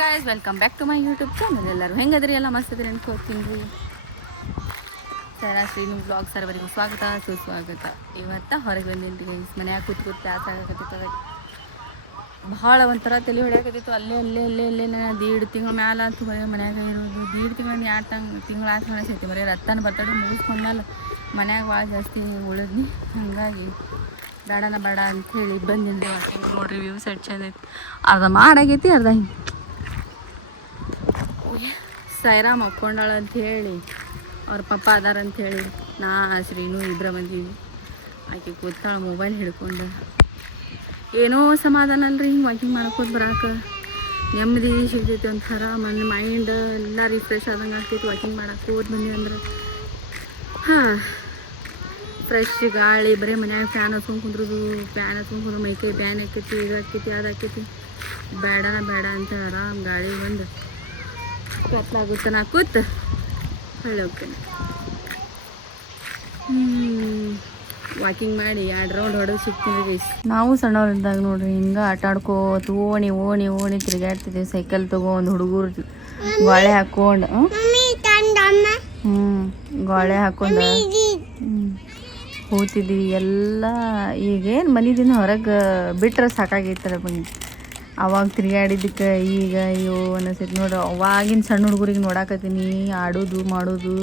Guys welcome back to my YouTube channel. ಎಲ್ಲರೂ ಹೆಂಗದ್ರಿ? ಎಲ್ಲ ಮಸ್ತ್ ಅದ್ರಿ ಅನ್ಕೋತೀನಿ ರೀ. ಸರ ಶ್ರೀನು ಬ್ಲಾಗ್ ಸರ್ವರಿಗೂ ಸ್ವಾಗತ ಸುಸ್ವಾಗತ. ಇವತ್ತು ಹೊರಗೆ ಬಂದೀನಿ ರೀ ಗೈಸ್. ಮನ್ಯಾಗ ಕೂತ್ ತ್ಯಾಸ ಆಗಕತ್ತಿತ್ತು. ಭಾಳ ಒಂಥರ ತಲೆ ಹೊಡ್ಯಾಕತ್ತಿತ್ತು. ಅಲ್ಲೇ ನಾನು 1.5 ತಿಂಗಳ ಮ್ಯಾಲ ಅಂತೂ ಬರೀ ಮನ್ಯಾಗ ಇರೋದು. 1.5 ತಿಂಗಳಿಂದ 2 ತಿಂಗಳು ಆಯ್ತು ಅನಿಸೈತಿ. ಬರೀ ರತ್ತನ ಬರ್ತಡೆ ಮುಗಿಸ್ಕೊಂಡ್ಮೇಲೆ ಮನ್ಯಾಗ ಭಾಳ ಜಾಸ್ತಿ ಉಳಿದ್ನಿ. ಹಾಗಾಗಿ ಬೇಡ ಅಂಥೇಳಿ ಬಂದಿನಿ ರೀ. ನೋಡ್ರಿ ವ್ಯೂ ಸೆಟ್ ಚಂದ ಐತಿ. ಅರ್ಧ ಮಾಡಾಗೈತಿ, ಅರ್ಧ ಹಿಂಗೆ ಸೈರಾ ಮಕ್ಕೊಂಡಾಳ ಅಂಥೇಳಿ ಅವ್ರ ಪಪ್ಪ ಅದಾರ ಅಂಥೇಳಿ ನಾ ಶ್ರೀನು ಇಬ್ಬರ ಬಂದೀವಿ. ಆಕೆ ಕೂತಾಳ ಮೊಬೈಲ್ ಹಿಡ್ಕೊಂಡು. ಏನೋ ಸಮಾಧಾನ ಅಲ್ರಿ ಹಿಂಗೆ ವಾಕಿಂಗ್ ಮಾಡ್ಕೋತ ಬರಾಕ. ನೆಮ್ಮದಿ ಸಿಗ್ತೈತಿ ಒಂಥರ. ಮೈಂಡ್ ಎಲ್ಲ ರಿಫ್ರೆಶ್ ಆದಂಗೆ ಆಗ್ತೈತಿ ವಾಕಿಂಗ್ ಮಾಡಕ್ಕೆ ಹೋದ್ ಬಂದ್ವಿ ಅಂದ್ರೆ. ಫ್ರೆಶ್ ಗಾಳಿ. ಬರೀ ಮನ್ಯಾಗ ಫ್ಯಾನ್ ಹಚ್ಕೊಂಡು ಕುಂದ್ರೋದು ಮೈಕೈ ಬ್ಯಾನ್ ಆಕೈತಿ, ಇದು ಆಕೈತಿ ಅದು ಆಕೈತಿ. ಬೇಡ ಅಂತ ಆರಾಮ್ ಗಾಳಿ ಬಂದು ಕತ್ಲಾಗುತ್ತೆ ನಾ ಕೂತ್ ಹೊಳ್ಳಿ ಹೋಗ್ತೇನೆ. ವಾಕಿಂಗ್ ಮಾಡಿ 2 ರೌಂಡ್ ಹೊಡೆದು ಸಿಗ್ತೀನಿ ಗೈಸ್. ನಾವು ಸಣ್ಣವ್ರಿದ್ದಾಗ ನೋಡ್ರಿ ಹಿಂಗೆ ಆಟ ಆಡ್ಕೋತ ಓಣಿ ತಿರುಗಾಡ್ತಿದ್ದೀವಿ. ಸೈಕಲ್ ತೊಗೊಂಡು ಹುಡುಗರು ಗಾಳೆ ಹಾಕ್ಕೊಂಡು ಗಾಳೆ ಹಾಕ್ಕೊಂಡು ಹೋಗ್ತಿದ್ದೀವಿ ಎಲ್ಲ. ಈಗೇನು ಮನೆದಿಂದ ಹೊರಗೆ ಬಿಟ್ರೆ ಸಾಕಾಗೈತಲ್ಲ ಬನ್ನಿ. ಅವಾಗ ತಿರುಗಾಡಿದ್ದಕ್ಕೆ ಈಗ ಅಯ್ಯೋ ಅನ್ನಿಸ್ತೈತಿ ನೋಡ್ರಿ. ಅವಾಗಿನ ಸಣ್ಣ ಹುಡುಗರಿಗೆ ನೋಡಾಕತ್ತೀನಿ ಆಡೋದು ಮಾಡೋದು.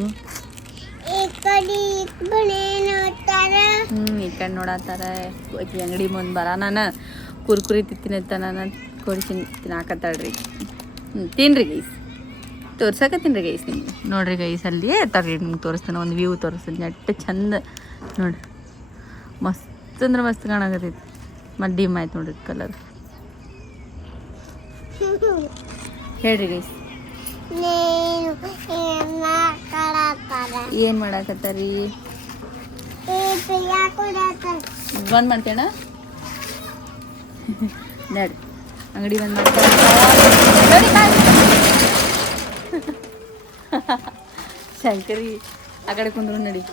ಈ ಕಡೆ ನೋಡತ್ತಾರ. ಆಕಿ ಅಂಗಡಿ ಮುಂದೆ ನಾನು ಕುರ್ಕುರಿ ತಿತ್ತಿನತ್ತ ನಾನು ಕೊಡಿಸಿ ತಿನ್ನಾಕತ್ತಾಳ್ರಿ. ತಿನ್ರಿ ಗೈಸ್, ತೋರ್ಸಕತ್ತೀನಿ ರೀ ಗೈಸ್ ನಿಮ್ಗೆ. ನೋಡ್ರಿ ಗೈಸ್ ಅಲ್ಲಿ ತರ್ರಿ ನಿಮ್ಗೆ ತೋರಿಸ್ತಾನೆ. ಒಂದು ವ್ಯೂ ತೋರಿಸ್ತಾನೆ ನೆಟ್ಟ ಚಂದ ನೋಡ್ರಿ. ಮಸ್ತ್ ಅಂದ್ರೆ ಮಸ್ತ್ ಕಾಣಕತ್ತೈತಿ. ಡಿಮ್ ಆಯ್ತು ನೋಡ್ರಿ ಕಲರ್. ಹೇಳ್ರಿ ಗೈಸ್ ಏನು ಮಾಡಾಕತ್ತಾರಿ? ಬಂದ್ ಮಾಡ್ತೇಣ ನಡಿ. ಅಂಗಡಿ ಬಂದ್ ಮಾಡ್ತಾರ. ಶಂಕರಿ ಆ ಕಡೆ ಕುಂದ್ರು ನಡಿ.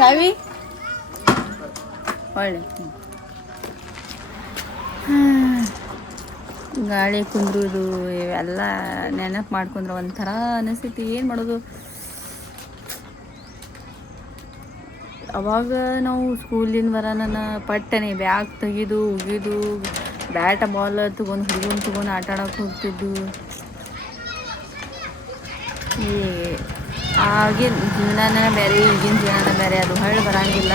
ಸಾವಿ ಒಳ್ಳೆ ಗಾಳಿ ಕುಂದ್ರುದು ಇವೆಲ್ಲ ನೆನಪು ಮಾಡ್ಕೊಂಡ್ರೆ ಒಂಥರ ಅನಿಸ್ತೈತಿ. ಏನು ಮಾಡೋದು? ಅವಾಗ ನಾವು ಸ್ಕೂಲಿಂದ ಬರೋಣ ಪಟ್ಟನೆ ಬ್ಯಾಗ್ ತೆಗಿದು ಉಗಿದು ಬ್ಯಾಟ್ ಬಾಲ್ ತೊಗೊಂಡು ಆಟ ಆಡೋಕೆ ಹೋಗ್ತಿದ್ದು. ಆಗಿನ ಜೀವನನೇ ಬೇರೆ, ಈಗಿನ ಜೀವನನೇ ಬೇರೆ. ಅದು ಹೊಳ್ಳಿ ಬರೋಂಗಿಲ್ಲ.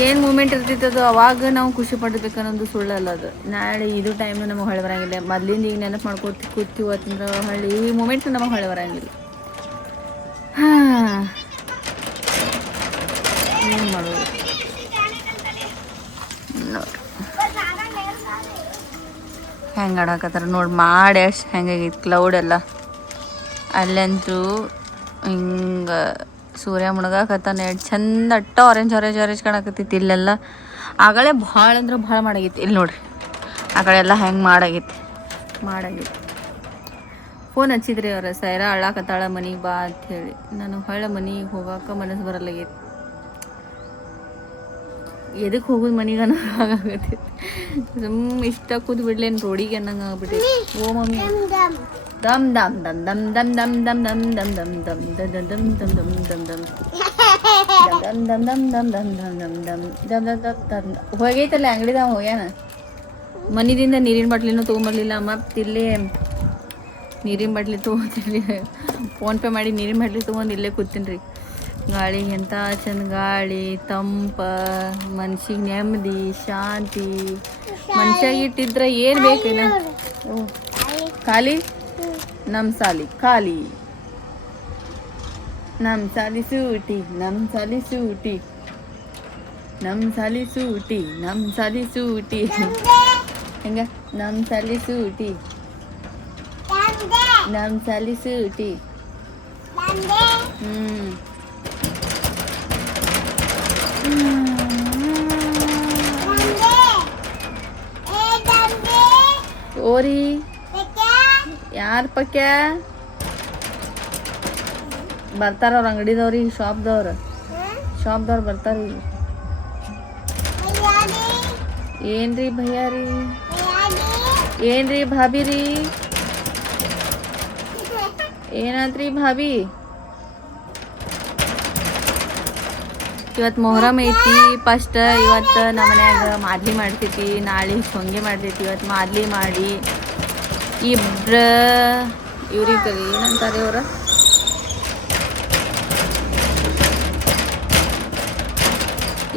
ಏನು ಮೂಮೆಂಟ್ ಇರ್ತಿತ್ತದು ಅವಾಗ ನಾವು ಖುಷಿ ಪಡ್ಬೇಕನ್ನೋದು ಸುಳ್ಳಲ್ಲ. ಅದು ನಾಳೆ ಇದು ಟೈಮ್ನ ನಮಗೆ ಹೊಳೆ ಬರೋಂಗಿಲ್ಲ. ಮೊದ್ಲಿಂದ ಈಗ ನೆನಪು ಮಾಡ್ಕೊತ ಕೂತೀವಿ ಅಂತಂದ್ರೆ ಹೊಳ್ಳಿ ಈ ಮೂಮೆಂಟ್ ನಮಗೆ ಹೊಳೆ ಬರೋಂಗಿಲ್ಲ. ಏನು ಮಾಡೋದು ನೋಡಿ. ಹೆಂಗೆ ಆಡಕತ್ತಾರ ನೋಡಿ. ಮಾಡಿ ಅಷ್ಟು ಹೆಂಗಾಗೈತಿ ಕ್ಲೌಡ್ ಎಲ್ಲ. ಅಲ್ಲಂತೂ ಹಿಂಗೆ ಸೂರ್ಯ ಮುಳುಗಾಕತ್ತಾನೆ. ಚಂದ ಅಟ್ಟ ಆರೆಂಜ್ ಕಾಣಕತ್ತೈತಿ ಇಲ್ಲೆಲ್ಲ. ಆಗಳೇ ಭಾಳ ಅಂದ್ರೆ ಭಾಳ ಮಾಡಾಗೈತಿ. ಇಲ್ಲಿ ನೋಡ್ರಿ ಆ ಕಡೆ ಎಲ್ಲ ಹೆಂಗೆ ಮಾಡಾಗೈತಿ. ಫೋನ್ ಹಚ್ಚಿದ್ರಿ ಅವ್ರ ಸೈರಾ ಅಳ್ಳಾಕತ್ತಾಳ ಮನೆಗೆ ಬಾ ಅಂಥೇಳಿ. ನಾನು ಹೊಳ್ಳೆ ಮನೆಗೆ ಹೋಗೋಕೆ ಮನಸ್ಸು ಬರಲ್ಲಾಗೈತಿ. ಎದಕ್ಕೆ ಹೋಗೋದು ಮನೆಗೆ ಅನ್ನೋ ಆಗಾಗತ್ತೈತಿ. ಇಷ್ಟ ಕೂತ್ ಬಿಡ್ಲೇನು ರೋಡಿಗೆ ಅನ್ನಂಗೆ ಆಗ್ಬಿಟ್ಟೈತಿ. ಓ ಮಮ್ಮಿ ದಮ್ ದಮ್ ದಮ್ ದಮ್ ದಮ್ ದಮ್ ದಮ್ ದಮ್ ದಮ್ ದಮ್ ದಮ್ ದಮ್ ದಮ್ ದಮ್ ದಮ್ ದಮ್ ದಮ್ ದಮ್ ಹೋಗೈತಲ್ಲ ಅಂಗಡಿದಾಗ ಹೋಗ್ಯಾನ. ಮನಿದಿಂದ ನೀರಿನ ಬಾಟ್ಲಿನೂ ತೊಗೊಂಬರ್ಲಿಲ್ಲ. ಮತ್ತು ಇಲ್ಲೇ ನೀರಿನ ಬಾಟ್ಲಿ ತೊಗೊಂತೀನಿ. ಫೋನ್ಪೇ ಮಾಡಿ ನೀರಿನ ಬಾಟ್ಲಿ ತೊಗೊಂಡು ಇಲ್ಲೇ ಕೂತೀನಿ ರೀ. ಗಾಳಿ ಎಂಥ ಚಂದ ಗಾಳಿ, ತಂಪ, ಮನ್ಸಿಗೆ ನೆಮ್ಮದಿ ಶಾಂತಿ. ಮನ್ಸಿಯಾಗಿಟ್ಟಿದ್ರೆ ಏನು ಬೇಕೇನ ಖಾಲಿ ನಮ್ಮ ಸಾಲಿ ಖಾಲಿ. ನಮ್ಮ ಸಾಲಿ ಸೂಟಿ ಹೆಂಗ ನಮ್ಮ ಸಾಲಿ ಸೂಟಿ ಓರಿ ಯಾರ ಪಕ್ಯ ಬರ್ತಾರ ಅವ್ರ ಅಂಗಡಿದವ್ರಿಗೆ. ಶಾಪ್ದವ್ರು ಬರ್ತಾರ ಈಗ. ಏನ್ರಿ ಭಯ್ಯಾರಿ? ಏನ್ರಿ ಭಾಬಿ ರೀ ಏನಾದ್ರಿ ಭಾಬಿ ಇವತ್ತು ಮೊಹರಂ ಐತಿ ಫಸ್ಟ್ ಇವತ್ತು ನಮ್ಮ ಮನ್ಯಾಗ ಮಾದ್ಲಿ ಮಾಡ್ತೈತಿ ನಾಳೆ ಶೊಂಗೆ ಮಾಡ್ತೈತಿ ಇವತ್ತು ಮಾದ್ಲಿ ಮಾಡಿ ಇವ್ರಿಗೆ ಕರಿ ಏನಂತಾರೆ ಇವ್ರ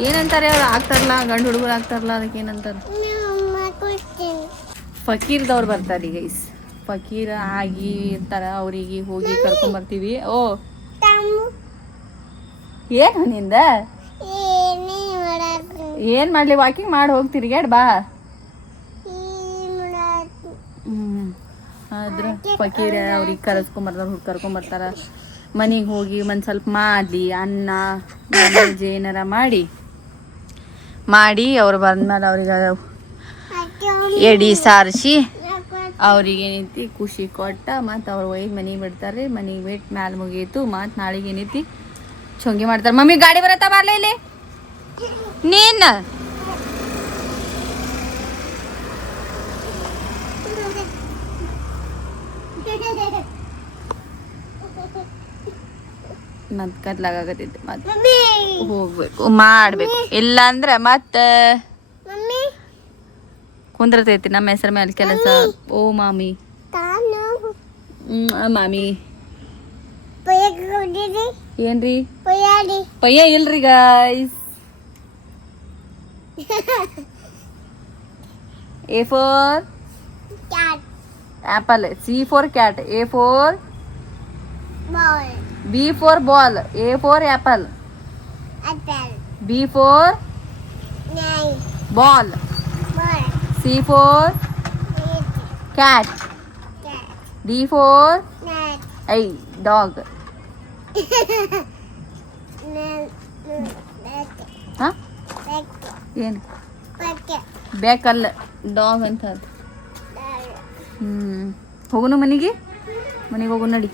ಏನಂತಾರೆ ಅವ್ರು ಆಗ್ತಾರಲ್ಲ ಗಂಡು ಹುಡುಗರು ಆಗ್ತಾರಲ್ಲ ಅದಕ್ಕೆ ಏನಂತಾರೆ ಫಕೀರ್ದವ್ರು ಬರ್ತಾರೆ ಗೈಸ್ ಫಕೀರ್ ಆಗಿ ಇರ್ತಾರ ಅವರಿಗೆ ಹೋಗಿ ಕರ್ಕೊಂಬರ್ತೀವಿ ಓ ಏನು ನಿಂದ ಏನ್ ಮಾಡ್ಲಿ ವಾಕಿಂಗ್ ಮಾಡಿ ಹೋಗ್ತೀರಿ ಗೇಡ್ ಬಾ ಆದ್ರ ಫಕೀರ ಅವ್ರಿಗೆ ಕರ್ಕೊಂಬರ್ತಾರ ಮನೆಗೆ ಹೋಗಿ ಒಂದು ಸ್ವಲ್ಪ ಮಾದ್ಲಿ ಅನ್ನ ಏನಾರ ಮಾಡಿ ಅವ್ರು ಬಂದ್ಮೇಲೆ ಅವ್ರಿಗೆ ಎಡಿ ಸಾರಿಸಿ ಅವ್ರಿಗೆ ಏನೈತಿ ಖುಷಿ ಕೊಟ್ಟ ಮತ್ತು ಅವ್ರು ಒಯ್ದು ಮನೆಗೆ ಬಿಡ್ತಾರೆ ಮನೆಗೆ ಬಿಟ್ಟು ಮ್ಯಾಲೆ ಮುಗೀತು ಮತ್ತು ನಾಳೆಗೆ ಏನೈತಿ ಚೊಂಗಿ ಮಾಡ್ತಾರೆ ಮಮ್ಮಿ ಗಾಡಿ ಬರತ್ತಾ ಬಾರ್ಲ ಇಲ್ಲಿ ನೀನ್ ಮತ್ ಕತ್ಲಾಗತ್ತೈತಿ ಮತ್ತೆ ಹೋಗ್ಬೇಕು ಮಾಡ್ಬೇಕು ಇಲ್ಲ ಅಂದ್ರೆ ಮತ್ತೆ ಕುಂದ್ರತೈತಿ ನಮ್ಮ ಹೆಸರ ಮೇಲೆ ಕೆಲಸ ಓ ಮಾಮಿ ಮಾಮಿ ಏನ್ರಿ ಪಯ್ಯ ಇಲ್ರಿ guys A for cat, apple, C for cat, A for ball, B for ball, A for apple, apple, B for nine, ball, ball, C for eight, cat, cat, D for nine, dog. ಹಾ ಏನು ಬೇಕಲ್ಲ dog ಅಂತ ಹೋಗುನು ಮನೆಗೆ ಹೋಗು ನಡಿ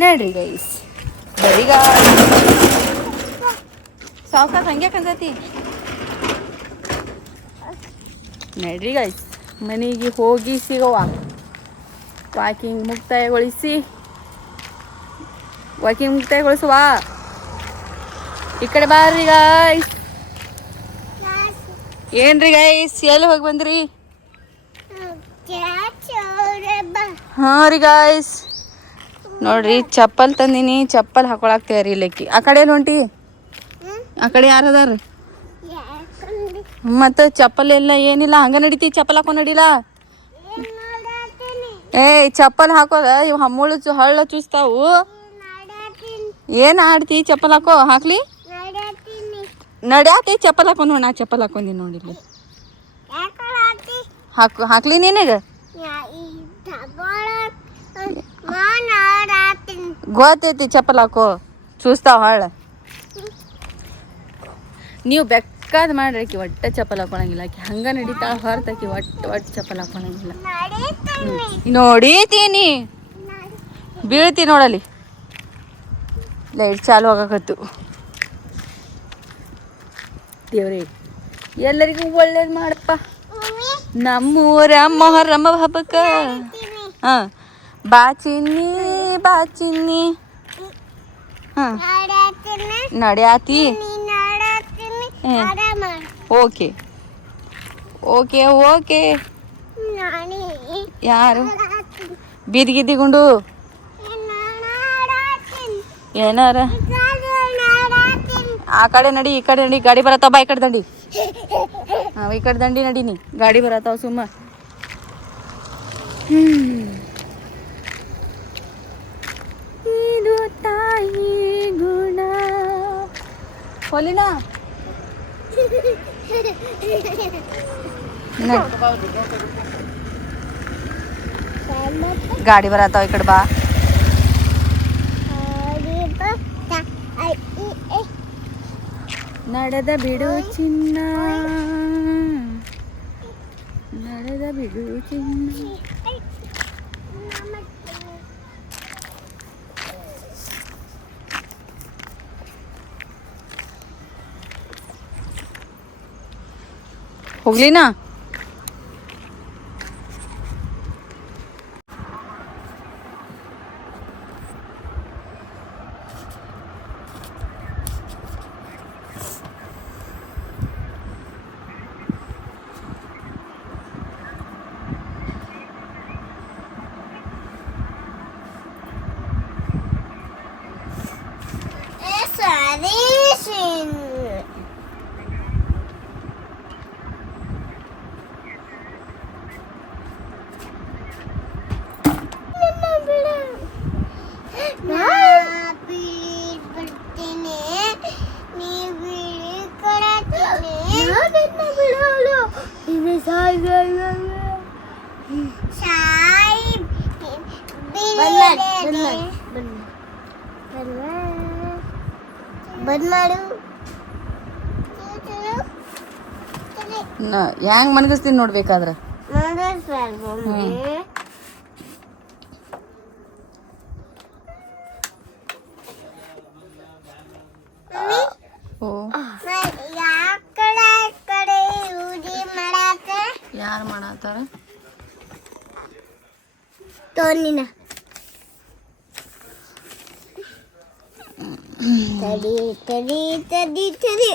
ನಡ್ರಿ guys ಬರೀಗ ಸಾವ್ಕಾಸ ಹಂಗೆ ಕಂದತಿ ನಡ್ರಿ ಗೈಸ್ ಮನೆಗೆ ಹೋಗಿ ಸಿಗುವ ವಾಕಿಂಗ್ ಮುಕ್ತಾಯಗೊಳಿಸುವ ಈ ಕಡೆ ಬಾರ್ರಿ ಗೈಸ್ ಏನ್ರಿ ಗೈಸ್ ಎಲ್ಲಿ ಹೋಗಿ ಬಂದ್ರಿ ಹಾ ರೀ ಗೈಸ್ ನೋಡ್ರಿ ಚಪ್ಪಲ್ ತಂದಿನಿ ಚಪ್ಪಲ್ ಹಾಕೊಳಕ್ತೇವ್ರಿ ಇಲ್ಲಕ್ಕಿ ಆ ಕಡೆ ಎಲ್ಲಿ ಹೊಂಟಿ ಆ ಕಡೆ ಯಾರದಾರ ಮತ್ತೆ ಚಪ್ಪಲ್ ಎಲ್ಲ ಏನಿಲ್ಲ ಹಂಗ ನಡಿತಿ ಚಪ್ಪಲ್ ಹಾಕೊಂಡ್ ನಡಿಲ್ಲ ಚಪ್ಪಲ್ ಹಾಕೋದ ಇವ್ ಹಮ್ಮುಳು ಹಳ್ಳ ಚೂಸ್ತಾವು ಏನ್ ಆಡ್ತಿ ಚಪ್ಪಲ್ ಹಾಕ್ಲಿ ನಡ್ಯಾತಿ ಚಪ್ಪಲ್ ಹಾಕೊಂಡ್ ನಾ ಚಪ್ಪಲ್ ಹಾಕೊಂಡಿ ನೋಡಿಲ್ಲ ಹಾಕ್ಲಿ ನಿನಗ ಗೊತ್ತೈತಿ ಚಪ್ಪಲ್ ಹಾಕೋ ಚೂಸ್ತಾವ ಹಳ್ಳ ನೀವು ಬೇಕಾದ್ ಮಾಡ್ರಿ ಒಟ್ಟ ಚಪ್ಪಲ್ ಹಾಕೊಳಂಗಿಲ್ಲ ಆಕಿ ಹಂಗ ನಡೀತಾಳ ಹೊರತಾಕಿ ಒಟ್ಟು ಚಪ್ಪಲ್ ಹಾಕೊಳಂಗಿಲ್ಲ ನೋಡಿತೀನಿ ಬೀಳ್ತಿ ನೋಡಲಿ ಲೈಟ್ ಚಾಲು ಆಗಕತ್ತು ದೇವ್ರೇ ಎಲ್ಲರಿಗೂ ಒಳ್ಳೇದು ಮಾಡಪ್ಪ ನಮ್ಮೂರ ಮೊಹರಮ್ಮ ಹಬ್ಬಕ್ಕ ಹಾ ಬಾಚಿನ್ನಿ ಹಾ ನಡ್ಯಾತಿ ಓಕೆ ಓಕೆ ಓಕೆ ಯಾರು ಬೀದಿಗಿದ್ದಿಗುಂಡು ಏನಾರ ಆ ಕಡೆ ನಡಿ ಈ ಕಡೆ ನಡಿ ಗಾಡಿ ಬರತ್ತಾವ ಬಾ ಈ ಕಡೆ ದಂಡಿ ಈ ಕಡೆ ದಂಡಿ ನಡೀನಿ ಗಾಡಿ ಬರತ್ತಾವ ಸುಮ್ಮ ಇದು ತಾಯಿ ಗುಣ ಹೊಲಿನಾ ಗಾಡಿ ಬರತ್ತಾವ ಈ ಕಡೆ ಬಾ ನಡೆದ ಬಿಡು ಚಿನ್ನ ಹೋಗ್ಲಿನಾ ಬಂದ್ ಮಾಡು ಹೆಂಗ್ ಮನಗಿಸ್ತೀನಿ ನೋಡ್ಬೇಕಾದ್ರ ಯಾರು ಮಾಡತ್ತಾರ ತೋನಿನ ತಡಿ ತಡಿ ತಡಿ ತಡಿ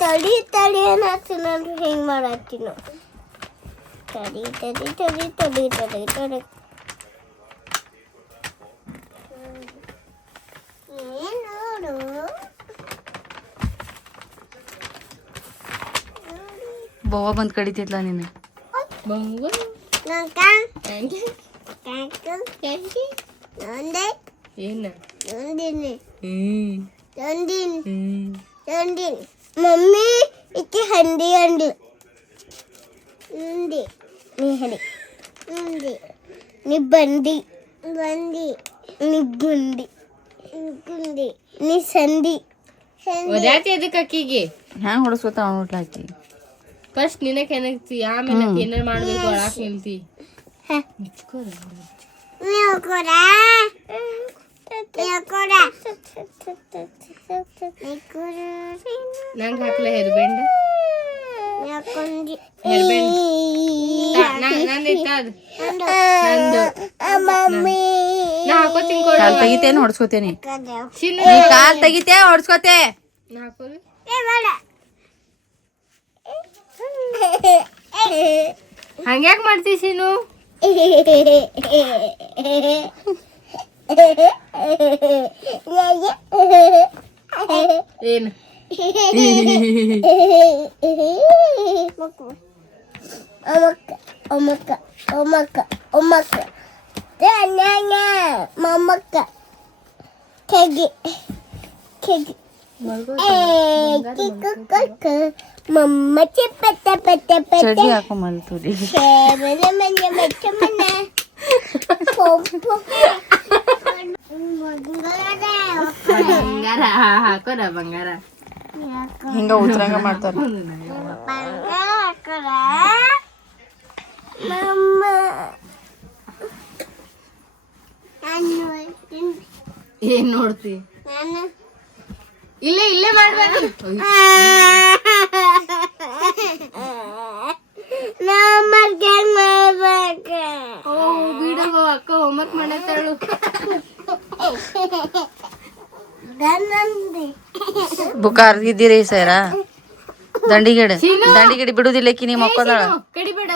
ತಡಿ ತಡಿ ಅನ್ನತ್ತಿ ನಾನು ಹೆಂಗ್ ಮಾಡತ್ತೀನ ತಡಿ ತಡಿ ತಡಿ ತಡಿ ತಡಿ ತಡಿ ನೋಡು ಬೋವ ಬಂದ್ ಕಡಿತಿದ್ಲ ನೀನು ಮಮ್ಮಿ ಇಕ್ಕಿ ಹಂಡಿ ಹಂಡಿ ಹಂಡಿ ನೀ ಹಂಡಿ ಹಂಡಿ ನೀ ಬಂಡಿ ಬಂಡಿ ನೀ ಗುಂಡಿ ಗುಂಡಿ ನೀ ಸಂಡಿ ಅದಕ್ಕೆ ಅಕ್ಕಿಗೆ ಹ್ಯಾಂಗ ಹೊಡಸ್ಕೊತ ನೋಡ್ಲಾಕಿ ಫಸ್ಟ್ ನಿನಕ್ಕೆ ಏನಕ್ತಿ ಆಮೇಲೆ ಏನಾರು ಮಾಡ್ಬೇಕು ಒಳಕ್ ನಿಲ್ತಿ ನಂಗೆ ಹಾಕ್ಲ ಹೆರ್ಬೆಂಡ ಕಾಲ್ ತೆಗಿತೇನು ಹೊಡ್ಸ್ಕೊತೇನಿ ಕಾಲ್ ತೆಗಿತೇ ಹೊಡ್ಸ್ಕೊತೆ ಹಂಗ್ಯಾಕ್ ಮಾಡ್ತೀವಿ ಸೀನು ಏನು ಚಡ್ಡಿ ಹಾಕೋ ಮಲ್ತೂರಿ ಬಂಗಾರ ಹಾಕೋರ ಬಂಗಾರ ಹಿಂಗ ಉತ್ರಂಗ ಮಾಡ್ತಾರ ಏನ್ ನೋಡ್ತಿ ಇಲ್ಲೇ ಇಲ್ಲೇ ಮಾಡ್ಬೇಕು ಬಿಡು ಅಕ್ಕ ಹೋಮ್ವರ್ಕ್ ಮಾಡತ್ತಾಳು ಬುಕಾರ್ ಇದ್ದೀರಿ ಸರ ದಂಡಿಗಿಡಿ ಬಿಡುದಿಲ್ಲಕಿ ನೀ ಮಕ್ಕೋದಾಳ ಕಡಿಬೇಡ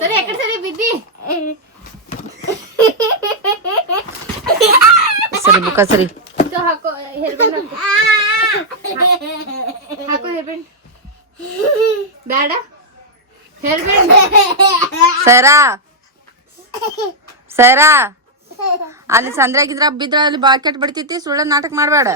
ಸರಿ ಯಾಕಡೆ ಸರಿ ಬಿದ್ದಿ ಸರಿ ಬುಕ ಸರಿ ಹಾಕೋ ಹೆರ್ಬೆಂಡ್ ಹಾಕೋ ಹೆರ್ಬೆಂಡ್ ಬೇಡ ಹೆರ್ಬೆಂಡ್ ಸೈರಾ ಅಲ್ಲಿ ಸಂದ್ರಾಗಿದ್ರ ಬಿದ್ರ ಅಲ್ಲಿ ಬಾಕೆಟ್ ಬಡಿತೈತಿ ಸುಳ್ಳ ನಾಟಕ ಮಾಡ್ಬೇಡ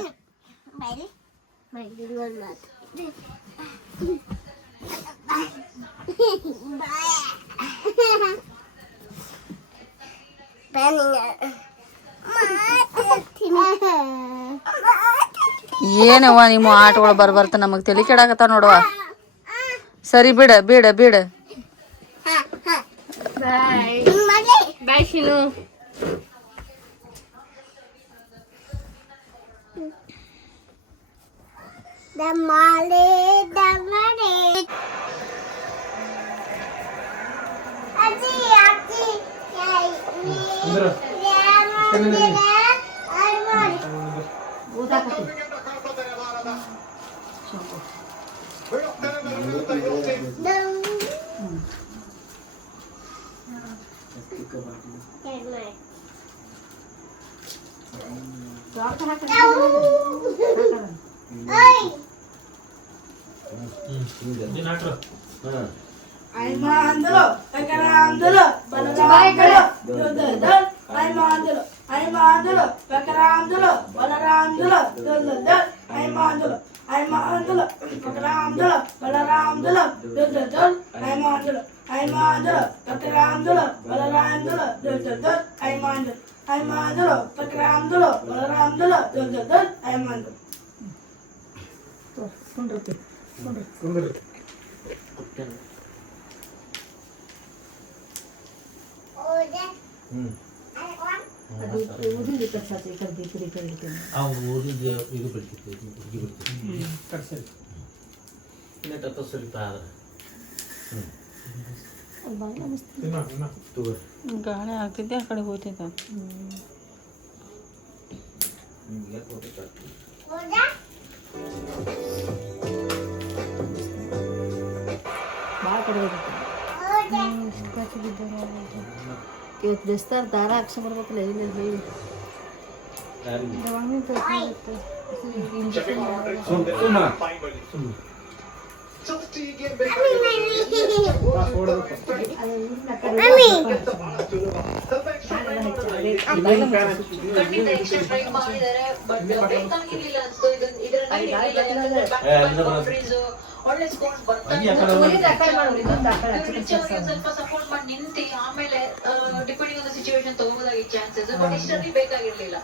ಏನವ್ವ ನಿಮ್ಮ ಆಟಗಳು ಬರ್ಬರ್ತ ನಮಗ್ ತಲೆ ಕೆಡಾಕತ್ತಾವ ನೋಡುವ ಸರಿ ಬಿಡ ಬಿಡ ಬಿಡ ಬಾಯ್ ಬಾಯ್ ಶಿನು ದಮಾಲೆ ದಮರೆ ಅಜ್ಜಿ ಅಜ್ಜಿ ಗಾಳಿ ಆಗ್ತಿದ್ದೆ ಆ ಕಡೆ ಹೋಗ್ತಿದ್ದ ಭಾಳ ಕಡೆ ಇವತ್ತು ಬೆಸ್ತಾರ ದಾರ ಹಾಕ್ಸ್ಕೊಂಡ್ ಬರ್ಬೇಕಲ್ಲ ಇಲ್ಲ ಹೇಳಿ ಒಳ್ಳೆ ಸ್ಕೋರ್ಸ್ ಬರ್ತಾನೆ ಸ್ವಲ್ಪ ಸಪೋರ್ಟ್ ಮಾಡಿ ನಿಂತಿ ಆಮೇಲೆ ಡಿಪೆಂಡಿಂಗ್ ಆನ್ ದ ಸಿಚುವೇಶನ್ ತಗೋಬೋದಾಗಿತ್ತು ಚಾನ್ಸಸ್ ಬಟ್ ಇಷ್ಟರಲ್ಲಿ ಬೇಕಾಗಿರ್ಲಿಲ್ಲ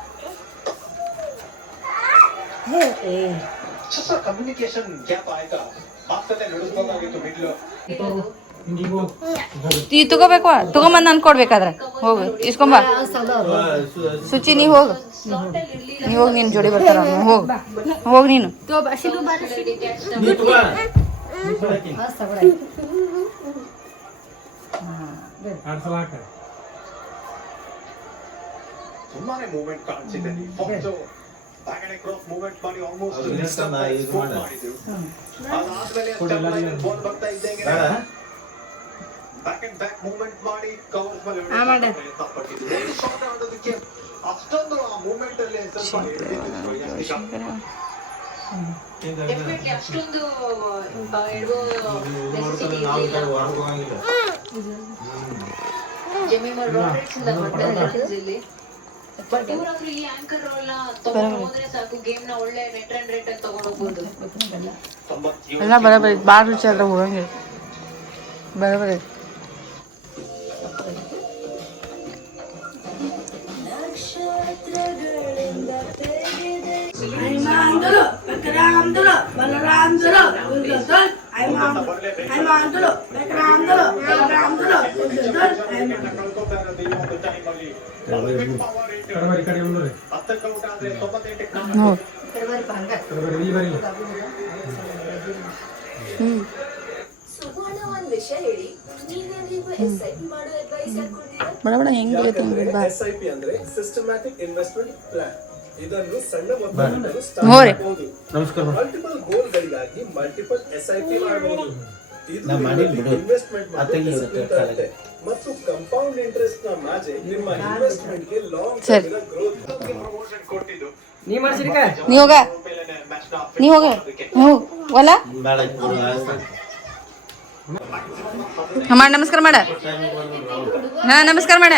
ಕಮ್ಯುನಿಕೇಶನ್ ಗ್ಯಾಪ್ ಆಯ್ತಾ ಮಾತುಕತೆ ನಡೆಸಬೇಕಾಗಿತ್ತು ಮಿಡ್ಲು ಈ ತಗೋಬೇಕು ತಗೊಂಬಂದು ನಾನು ಕೊಡ್ಬೇಕಾದ್ರೆ ಹೋಗು ಇಸ್ಕೊಂಬ ಸುಚಿ ನೀ ಹೋಗು ನೀ ಹೋಗಿ ನೀನು ಜೋಡಿ ಬರ್ತಾರ ಹೋಗಿ ನೀನು ತುಂಬಾನೇ ಮೂವ್ಮೆಂಟ್ ಕಾಣಿಸಿದೆ ಬ್ಯಾಗಡೆ ಕ್ರಾಸ್ ಮೂವ್ಮೆಂಟ್ ಮಾಡಿ ಆಲ್ಮೋಸ್ಟ್ ಅದಾದ್ಮೇಲೆ ಬಾಲ್ ಬರ್ತಾ ಇದ್ದಂಗೆ ಬ್ಯಾಕ್ ಅಂಡ್ ಬ್ಯಾಕ್ ಮೂವ್ಮೆಂಟ್ ಮಾಡಿ ಕವರ್ಸ್ ಮೇಲೆ ಶಾರ್ಟ್ ಆಡೋದಕ್ಕೆ ಅಷ್ಟೊಂದು ಆ ಮೂವ್ಮೆಂಟ್ ಅಲ್ಲಿ ಸ್ವಲ್ಪ ಡೆಫಿನೆಟ್ಲಿ ಅಷ್ಟೊಂದು ಜೆಮಿಮಾ ರಾಡ್ರಿಕ್ಸ್ ಇಂದ ಬರ್ತಾರೆ ಬಟ್ ಇವರಾದ್ರೂ ಈ ಆಂಕರ್ ರೋಲ್ ನ ತಗೊಂಡು ಹೋದ್ರೆ ಸಾಕು ಗೇಮ್ ನ ಒಳ್ಳೆ ನೆಟ್ ರನ್ ರೇಟ್ ಅಲ್ಲಿ ತಗೊಂಡು ಹೋಗ್ಬೋದು ಎಲ್ಲ ಬರಬರಿ ಭಾಳ ರುಚಿ ಆದ್ರೆ ಹೋಗಂಗಿಲ್ಲ ಬರಬರಿ ಬಡ ಹೆಂಗೆ ಎಸ್ಐಪಿ ಅಂದ್ರೆ ಸಿಸ್ಟಮ್ಯಾಟಿಕ್ ಇನ್ವೆಸ್ಟ್ಮೆಂಟ್ ಪ್ಲಾನ್. ಇದನ್ನು ಸಣ್ಣ ಮೊತ್ತದಲ್ಲಿ ಸ್ಟಾರ್ಟ್ ಮಾಡಬಹುದು. ಮಲ್ಟಿಪಲ್ ಗೋಲ್ಗಳಿಗಾಗಿ ಮಲ್ಟಿಪಲ್ ಎಸ್ಐಪಿ ಮಾಡಬಹುದು. ಇದು ಇನ್ವೆಸ್ಟ್ಮೆಂಟ್ ಮಾಡುತ್ತೆ ಮತ್ತು ಕಂಪೌಂಡ್ ಇಂಟ್ರೆಸ್ಟ್ ನ ಮ್ಯಾಜಿಕ್ ನಿಮ್ಮ ಇನ್ವೆಸ್ಟ್ಮೆಂಟ್ ಗೆ ಲಾಂಗ್ ಟರ್ಮ್ ಗ್ರೋತ್ ಪ್ರಮೋಷನ್ ಕೊಟ್ಟಿದ್ದು ನೀ ಹೋಗ ನೀ ಹೋಗ ವಲ್ಲ ಮಾಡ ನಮಸ್ಕಾರ ಮಾಡ ಹಾ ನಮಸ್ಕಾರ ಮಾಡ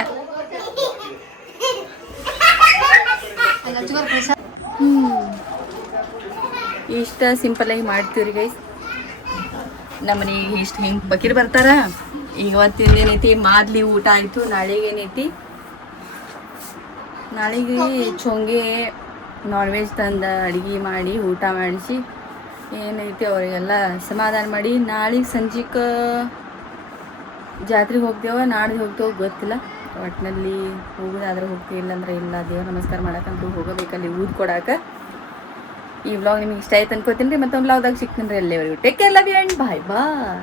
ಇಷ್ಟ ಸಿಂಪಲ್ ಆಗಿ ಮಾಡ್ತೀವ್ರಿ ಗೈಸ್ ನಮ್ಮನೆಗೆ ಇಷ್ಟು ಹಿಂಗೆ ಬಕೀರ್ ಬರ್ತಾರ ಈಗ ಇವತ್ತಿಂದ ಏನೈತಿ ಮಾದ್ಲಿ ಊಟ ಆಯಿತು ನಾಳೆಗೆ ಏನೈತಿ ನಾಳೆಗೆ ಚೊಂಗೆ ನಾನ್ ವೆಜ್ ತಂದು ಅಡುಗೆ ಮಾಡಿ ಊಟ ಮಾಡಿಸಿ ಏನೈತಿ ಅವರಿಗೆಲ್ಲ ಸಮಾಧಾನ ಮಾಡಿ ನಾಳೆಗೆ ಸಂಜೆಗೆ ಜಾತ್ರೆಗೆ ಹೋಗ್ತೇವೆ ನಾಡ್ದು ಹೋಗ್ತೇವೆ ಗೊತ್ತಿಲ್ಲ ಒಟ್ಟಿನಲ್ಲಿ ಹೋಗೋದಾದ್ರೆ ಹೋಗ್ತೀವಿ ಇಲ್ಲಾಂದ್ರೆ ಇಲ್ಲ ದೇವ್ರ ನಮಸ್ಕಾರ ಮಾಡಕ್ಕಂತೂ ಹೋಗಬೇಕಲ್ಲಿ ಊದು ಕೊಡಕ್ಕೆ ಈ ವ್ಲಾಗ್ ನಿಮಗೆ ಇಷ್ಟ ಆಯ್ತು ಅನ್ಕೋತೀನಿ ರೀ. ಮತ್ತೊಂದು ವ್ಲಾಗ್ದಾಗ ಸಿಗ್ತೀನಿ ರೀ. ಅಲ್ಲಿವರೆಗೂ take care, love you and bye bye.